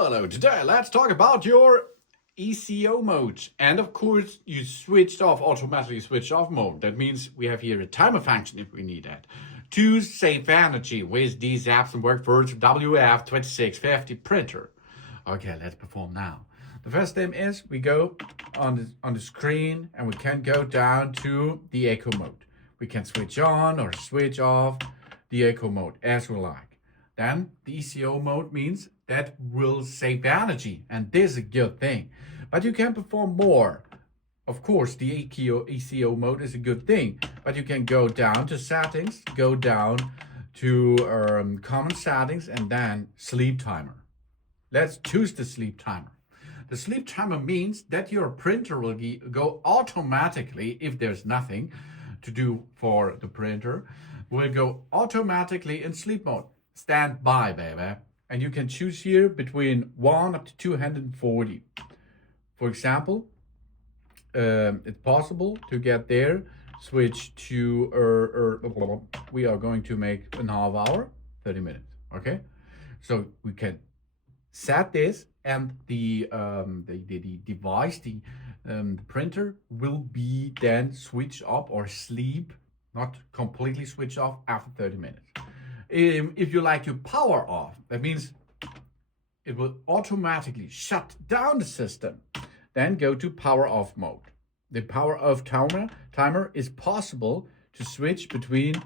Hello, today let's talk about your ECO mode. And of course, you switched off, automatically switch off mode. That means we have here a timer function if we need that. To save energy with these Epson WorkForce WF-2650 printer. Okay, let's perform now. The first thing is we go on the screen and we can go down to the eco mode. We can switch on or switch off the eco mode as we like. Then the ECO mode means that will save energy, and this is a good thing. But you can perform more. Of course, the ECO mode is a good thing, but you can go down to settings, go down to common settings, and then sleep timer. Let's choose the sleep timer. The sleep timer means that your printer will go automatically, if there's nothing to do for the printer, will go automatically in sleep mode. Stand by, baby. And you can choose here between 1 up to 240. For example, it's possible to get there, switch to, we are going to make an half hour, 30 minutes, okay? So we can set this, and the device, the printer will be then switched off or sleep, not completely switch off after 30 minutes. If you like to power off, that means it will automatically shut down the system. Then go to power off mode. The power off timer is possible to switch between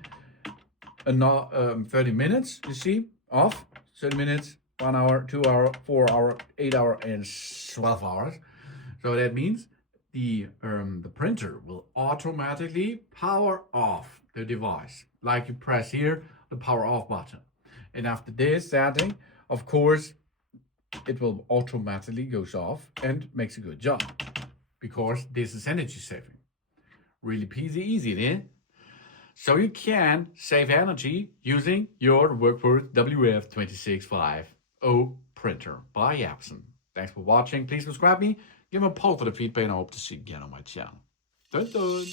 30 minutes, you see, off, 30 minutes, 1 hour, 2 hour, 4 hour, 8 hour, and 12 hours. So that means the printer will automatically power off the device. Like you press here, the power off button. And after this setting, of course, it will automatically goes off and makes a good job, because this is energy saving. Really peasy easy, eh? So you can save energy using your WorkForce WF-2650 printer by Epson. Thanks for watching. Please subscribe me, give me a positive feedback, and I hope to see you again on my channel. Dun dun!